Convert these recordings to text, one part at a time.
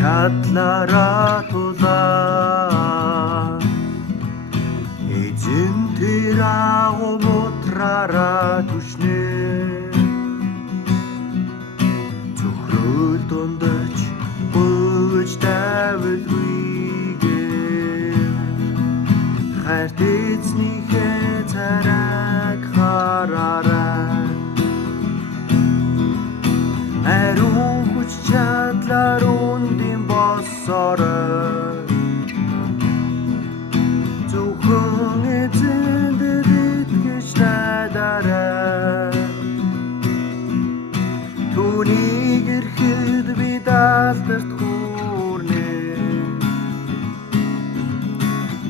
чадлаараа тулаа эзэн тэр агуунутраараа түшнэ цөхрөл дундаж гүйж давилгүйгээ хайрт эзнийхээ царайг хараарай ариун хүч чадлаар үндийн болсорой зөвхөн эзэнд итгэж найдарай түүнийг ирэхэд бид алдарт хүрнэ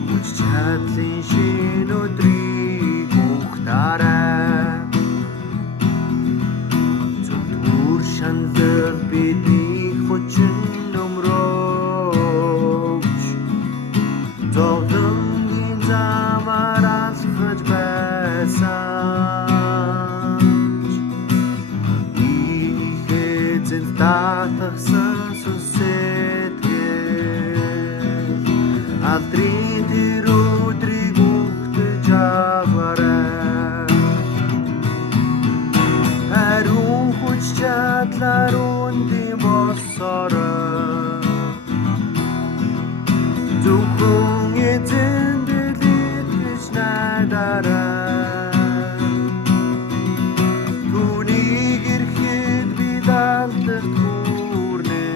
хүч чадлын шинэ өдрийг ухтаарай шанзал бидний хүчин нөмрөөж зовлонгийн замаар алхаж байсан ихэзэн татгсан сүнсэтгэл алдрын тэр өдрийг ухтаж аваарай ариун хүч чадлаар үндийн болсорой зөвхөн эзэнд итгэж найдарай түүнийг ирэхэд бид алдарт хүрнэ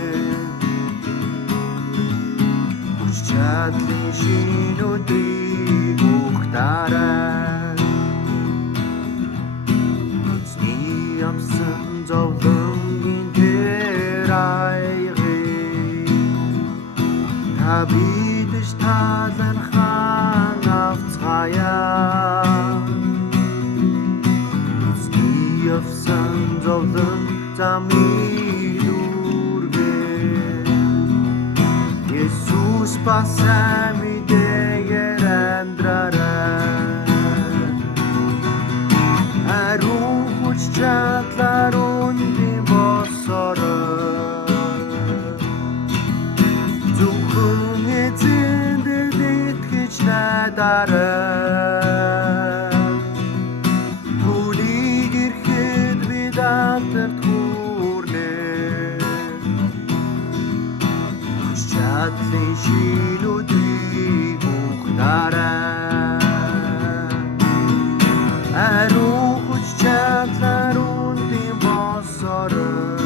хүч чадлын шинэ өдрийг ухтаарай амсан зовлонгийн тэр аягийг та бидэж талархан авцгаая эзний авсан зовлон замыг дүүргээ Есүс басан мэдээгээр амьдраарай ариун хүч чадлаар үндийн болсорой зөвхөн эзэнд итгэж найдарай түүнийг ирэхэд бид алдарт хүрнэ хүч чадлын шинэ өдрийг ухтаарай ариун хүч чадлаар үндийн болсорой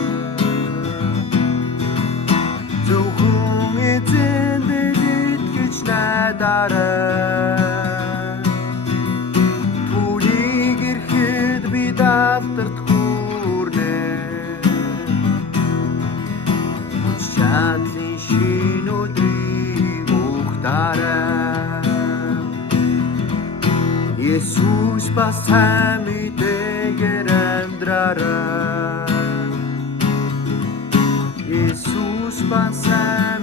зөвхөн эзэнд итгэж найдарай түүнийг ирэхэд бид алдарт хүрнэ хүч чадлын шинэ өдрийг ухтаарай Есүс басан мэдээгээр амьдраарай Есүс басан